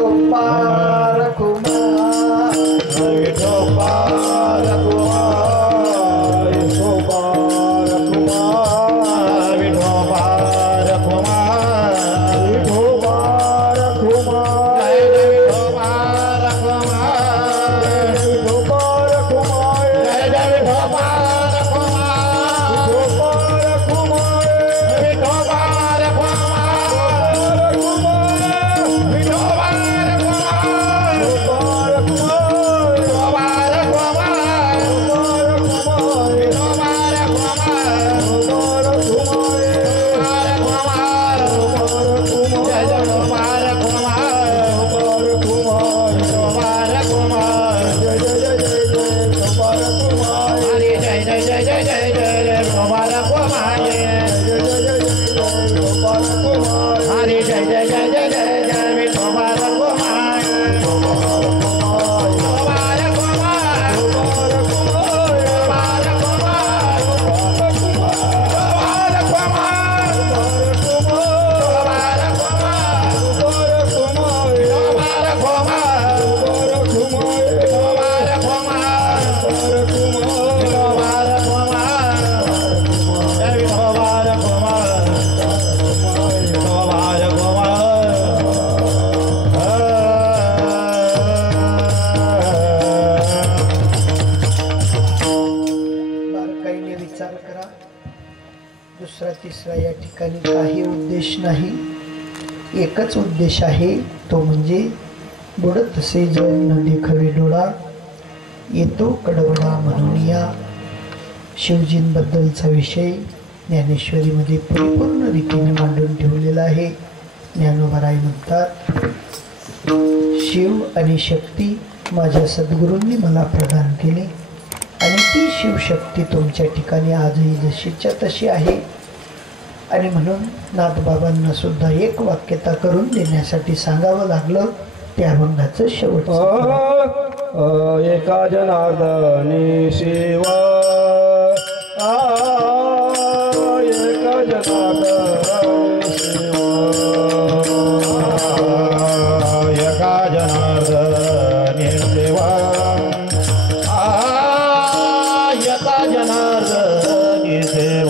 विठोबार कुमार विठोबार कुमार विठोबार कुमार विठोबार कुमार विठोबार कुमार विठोबार कुमार विठोबार कुमार जय जय विठोबार कुमार विठोबार कुमार विठोबार तिसरा या ठिकाणी काही उद्देश नाही, एकच उद्देश आहे, तो म्हणजे बुडत असे जल न देखवे डोळा येतो कडवडा म्हणून या शिवजींबद्दलचा विषय ज्ञानेश्वरीमध्ये परिपूर्ण रीतीने मांडून ठेवलेला आहे. ज्ञानोबाराय म्हणतात, शिव आणि शक्ती माझ्या सद्गुरूंनी मला प्रदान केली आणि ती शिवशक्ती तुमच्या ठिकाणी आजही जशीच्या तशी आहे. आणि म्हणून नाथबाबांना सुद्धा एक वाक्यता करून देण्यासाठी सांगावं लागलं. त्या अभंगाचं शेवटचं एका जनार्दनी शिव एका जनार्दनी शिव एका जनार्दनी शिव एका जनार्दनी शिव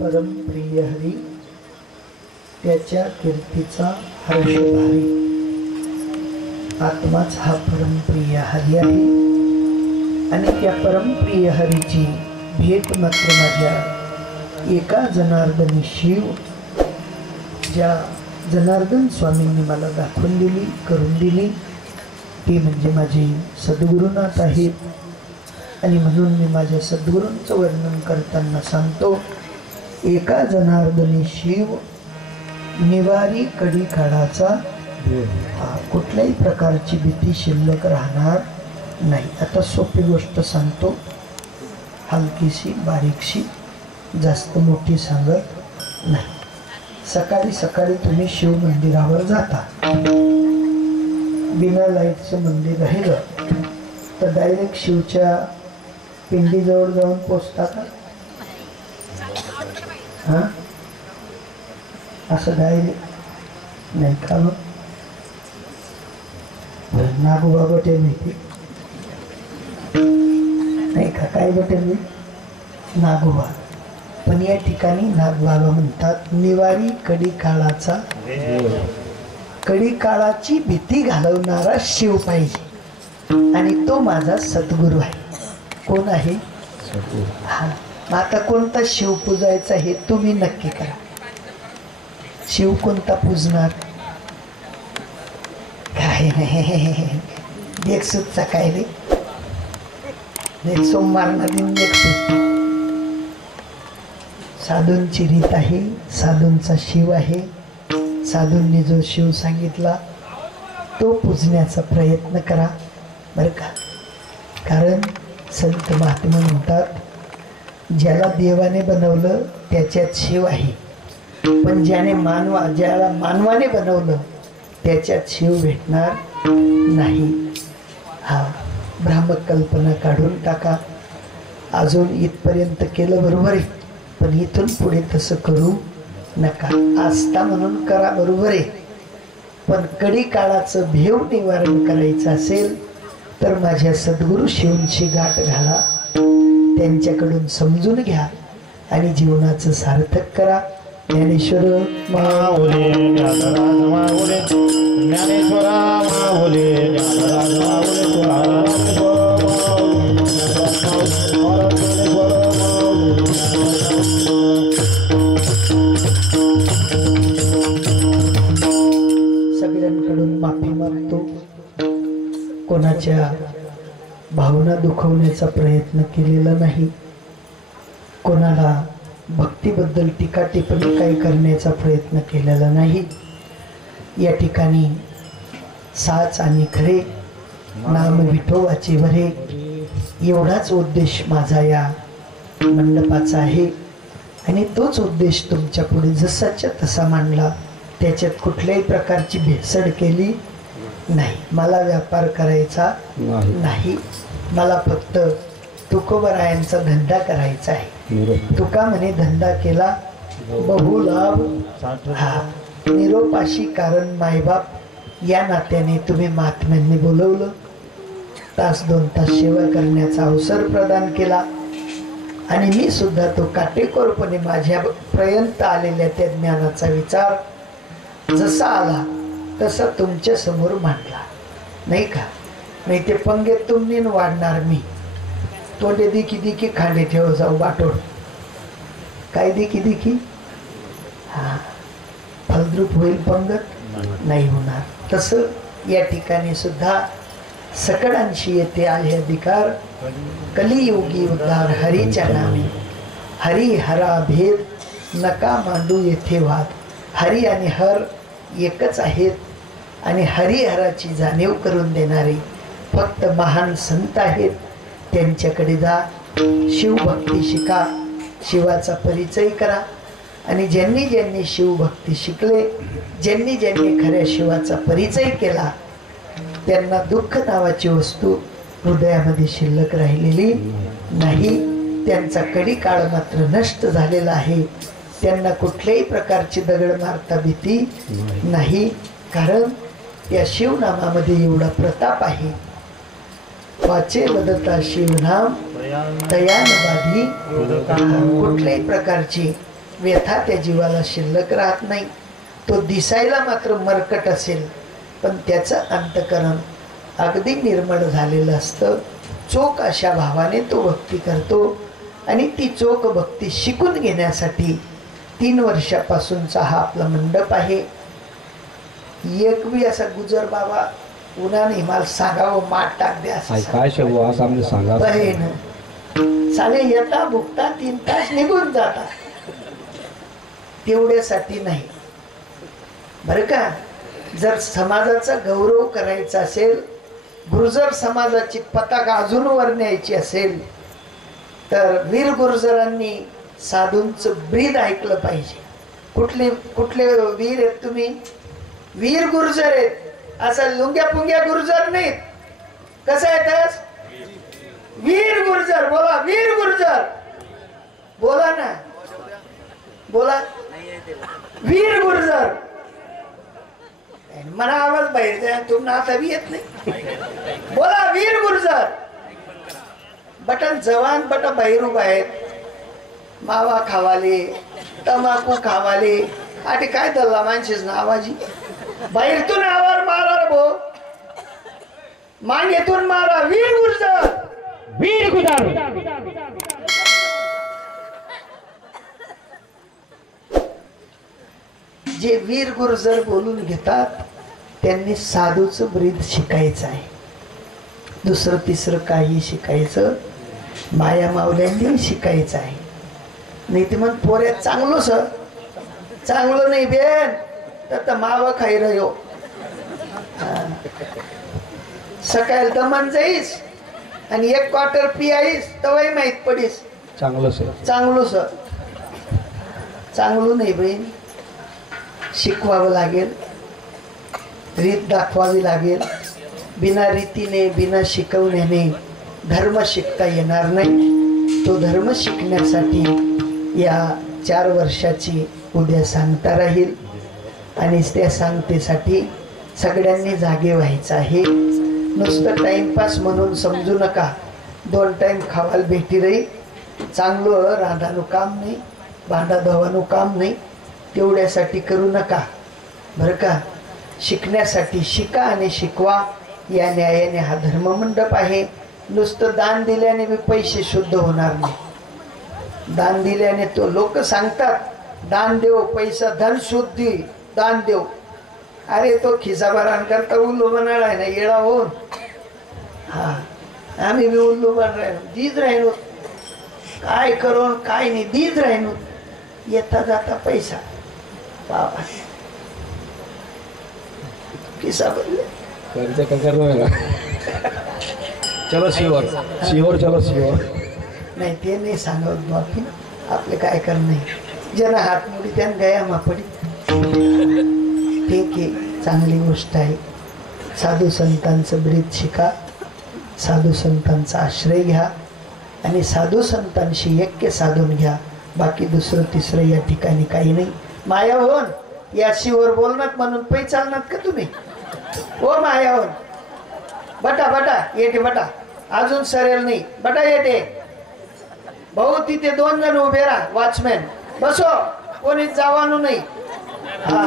परम प्रिय हरी त्याच्या कीर्तीचा हर्ष भारी. आत्माच हा परमप्रिय हरी आहे आणि त्या परमप्रिय हरीची भेट मात्र माझ्या एका जनार्दनी शिव ज्या जनार्दन स्वामींनी मला दाखवून दिली, करून दिली, ती म्हणजे माझे सद्गुरुनाथ आहेत. आणि म्हणून मी माझ्या सद्गुरूंचं वर्णन करताना सांगतो, एका जनार्दनी शिव निवारी कडी काढाचा, कुठल्याही प्रकारची भीती शिल्लक राहणार नाही. आता सोपी गोष्ट सांगतो, हलकीशी बारीकशी, जास्त मोठी सांगत नाही. सकाळी सकाळी तुम्ही शिव मंदिरावर जाता, बिना लाईटचं मंदिर राहिलं तर डायरेक्ट शिवच्या पिंडीजवळ जाऊन पोचता का? हां, असं डायरेक्ट नाही का? नागोबा बटेल माहिती नाही का? काय बटेल मी? नागोबा. पण या ठिकाणी नागबाबा म्हणतात निवारी कडी काळाचा, कडी काळाची भीती घालवणारा शिव पाहिजे आणि तो माझा सद्गुरू आहे. कोण आहे? हा. आता कोणता शिव पूजायचा हे तुम्ही नक्की करा. शिव कोणता पूजणार? काय एकसूतचा काय रे? एक सोमवार नदीन एकसूत. साधूंची रीत आहे, साधूंचा शिव आहे. साधूंनी जो शिव सांगितला तो पूजण्याचा प्रयत्न करा बरं का. कारण संत महात्मा म्हणतात, ज्याला देवाने बनवलं त्याच्यात शिव आहे, पण ज्याला मानवाने बनवलं त्याच्यात शिव भेटणार नाही. हा भ्रामक कल्पना काढून टाका. अजून इथपर्यंत केलं बरोबर आहे, पण इथून पुढे तसं करू नका. आस्था म्हणून करा बरोबर आहे, पण कडी काळाचं भेव निवारण करायचं असेल तर माझ्या सद्गुरू शिवंची गाठ घाला, त्यांच्याकडून समजून घ्या आणि जीवनाचं सार्थक करा. ज्ञानेश्वर माऊली ज्ञानराज माऊली, ज्ञानेश्वरा माऊली ज्ञानराज माऊली, सगळ्यांकडून माफी मागतो. कोणाच्या भावना दुखवण्याचा प्रयत्न केलेला नाही, कोणाला भक्तीबद्दल टीका टिप्पणी काही करण्याचा प्रयत्न केलेला नाही. या ठिकाणी साच आणि खरे नाम विठोबाचे भरे एवढाच उद्देश माझा या मंडपाचा आहे आणि तोच उद्देश तुमच्या पुढे जसाच्या तसा मांडला. त्याच्यात कुठल्याही प्रकारची भेसळ केली नाही. मला व्यापार करायचा नाही, मला फक्त तुकोबरायांचा धंदा करायचा आहे. तुका म्हणे धंदा केला बहुलाभ हा निरोपाशी, कारण मायबाप या नात्याने तुम्ही महात्म्यांनी बोलवलं, तास 2 तास सेवा करण्याचा अवसर प्रदान केला आणि मी सुद्धा तो काटेकोरपणे माझ्यापर्यंत आलेल्या त्या ज्ञानाचा विचार जसा आला तसा तुमच्या समोर मांडला नाही का. नाही ते पंगेत तुम्ही वाढणार मी. तोंडे दिकी दिकी खांडे ठेव जाऊ बाटोड, काय दिकी दिकी, हा फलद्रूप होईल पंगत नाही होणार. तसं या ठिकाणी सुद्धा सकळांशी येते आहे अधिकार. कलियुगी उद्धार हरीच्या नामे, हरी हरा भेद नका मांडू येथे वाद. हरी आणि हर एकच आहेत आणि हरिहराची जाणीव करून देणारे फक्त महान संत आहेत. त्यांच्याकडे जा, शिवभक्ती शिका, शिवाचा परिचय करा आणि ज्यांनी ज्यांनी शिवभक्ती शिकले, ज्यांनी ज्यांनी खऱ्या शिवाचा परिचय केला, त्यांना दुःख नावाची वस्तू हृदयामध्ये शिल्लक राहिलेली नाही. त्यांचा कडी काळ मात्र नष्ट झालेला आहे. त्यांना कुठल्याही प्रकारची दगड मारता भीती नाही, कारण त्या शिवनामामध्ये एवढा प्रताप आहे. वाचे वदता शिवनाम तयान बाधी, कुठल्याही प्रकारची व्यथा त्या जीवाला शिल्लक राहत नाही. तो दिसायला मात्र मरकट असेल पण त्याचं अंतकरण अगदी निर्मळ झालेलं असतं. चोख अशा भावाने तो भक्ती करतो आणि ती चोख भक्ती शिकून घेण्यासाठी 3 वर्षापासूनचा हा आपला मंडप आहे. एक बी असा गुजर बाबा उन्हाने मला सांगावं माठ टाक द्या काय शेवू असं आम्ही सांगा बहीण साले येता भुकता 3 तास निघून जातात तेवढ्यासाठी नाही बरं का. जर समाजाचा गौरव करायचा असेल, गुर्जर समाजाची पताका अजून वर न्यायची असेल तर वीर गुर्जरांनी साधूंचं ब्रीद ऐकलं पाहिजे. कुठले कुठले वीर आहेत तुम्ही? वीर गुर्जर आहेत, असं लुंग्या पुंग्या गुर्जर नाहीत. कसं आहे वीर गुर्जर? बोला वीर गुर्जर, बोला ना, बोला वीर गुर्जर. मला आवाज बाहेर द्या, तुम्हाला आता बी येत नाही. बोला वीर गुर्जर. बटन जवान बट बाहेर उभा आहेत, मावा खावाले, तंबाखू खावाले, आटे काय दल्ला माणसेच ना आवाजी. बाहेरतून आवाज मारा भो, मागेतून मारा. वीर गुर्जर, वीर गुजर. जे वीर गुर्जर बोलून घेतात त्यांनी साधूचं ब्रीद शिकायचं आहे. दुसरं तिसरं काही शिकायचं माया मावल्यांनी शिकायचं आहे. नाही ते मग पोऱ्यात चांगलो सर चांगलं नाही बेन तर मावा खाई रहो. सकाळी दमन जाईस आणि 1 क्वार्टर पियाईस तवही माहीत पडीस चांगलं सर चांगलो सर चांगलं नाही बहीण. शिकवावं लागेल, रीत दाखवावी लागेल. बिना रीतीने बिना शिकवण्याने धर्म शिकता येणार नाही. तो धर्म शिकण्यासाठी या 4 वर्षाची उद्या सांगता राहील आणि त्या सांगतेसाठी सगळ्यांनी जागे व्हायचं आहे. नुसतं टाइमपास म्हणून समजू नका. 2 टाइम खावायला भेटी राही. चांगलं रांधाનું काम नाही, भांडा धुवाનું काम नाही, तेवढ्यासाठी करू नका बरं का. शिकण्यासाठी शिका आणि शिकवा. या न्यायाने हा धर्ममंडप आहे. नुसतं दान दिल्याने बी पैसे शुद्ध होणार नाही. दान दिल्याने तो लोक सांगतात दान देव पैसा धन शुद्धी दान देव. अरे तो खिसा भरान करता उल्लू बनाळा आहे ना येळा होऊन. हा आम्ही बी उल्लू बन राहिलो, दीज राहिलो, काय करून काय नाही दीज राहिलो. येता जाता पैसा बाबा खिसा भरले. खर्च काय करणार चलो शिवर शिवर चलो शिवर. नाही ते नाही सांगत बाकी आपले काय करणे. ज्यांना हात मुडी त्यानं गया मापडी. ठीक आहे, चांगली गोष्ट आहे. साधू संतांचं ब्रीद शिका, साधू संतांचा आश्रय घ्या आणि साधू संतांशी ऐक्य साधून घ्या. बाकी दुसरं तिसरं या ठिकाणी काही नाही. माया होन या शिवर बोलणार म्हणून पै चालणार का तुम्ही? हो माया होन बटा बटा येते बटा अजून सरेल नाही बटा येते भाऊ. तिथे 2 जण उभे राहा वॉचमॅन. बसो, कोणी जावानू नाही. हा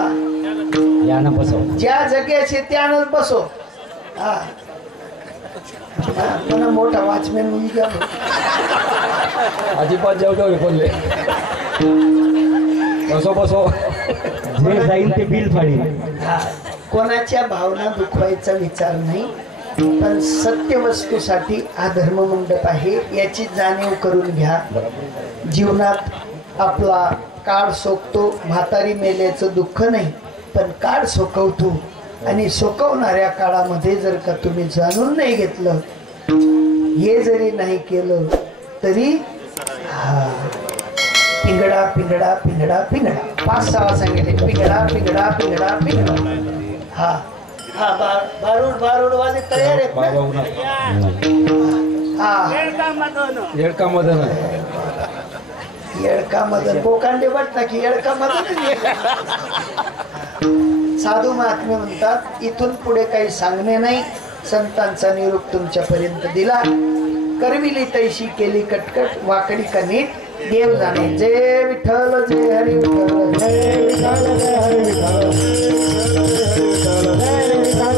यानं बसव ज्या जागेचे त्यानंच बसो. हा मला मोठा वॉचमॅन मुलगा अजिबात जेवढे बोलले बसो बसो जे जाईल ते बिल फाडील. हा कोणाच्या भावना दुखवायचा विचार नाही, पण सत्य वस्तूसाठी हा धर्ममंडप आहे याची जाणीव करून घ्या. जीवनात आपला काळ सोकतो. म्हातारी मेल्याचं दुःख नाही, पण काळ सोकवतो. आणि सोकवणाऱ्या काळामध्ये जर का तुम्ही जाणून नाही घेतलं, हे जरी नाही केलं तरी हा पिंगडा पिंगडा पिंगडा पिंगडा 5-6 सांगितले. पिंगडा पिंगडा पिंगडा पिंगडा. हा हा बारूड बारूड वाले तयार आहेत ना? हा येडका मदन येडका मदन बोकांडे वाटता की येडका मदन. साधू महात्मे म्हणतात इथून पुढे काही सांगणे नाही. संतांचा निरोप तुमच्यापर्यंत दिला. करविली तैशी केली कटकट वाकडी का नीट देव जाणे. जय विठ्ठल जय हरी विठ्ठल जय विठ्ठल जय हरी विठ्ठल जय विठ्ठल जय विठ्ठल.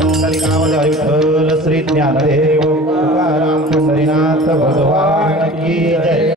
पुंडलिकावली विठ्ठल श्री ज्ञानदेव तुकाराम पंढरीनाथ भगवान की जय.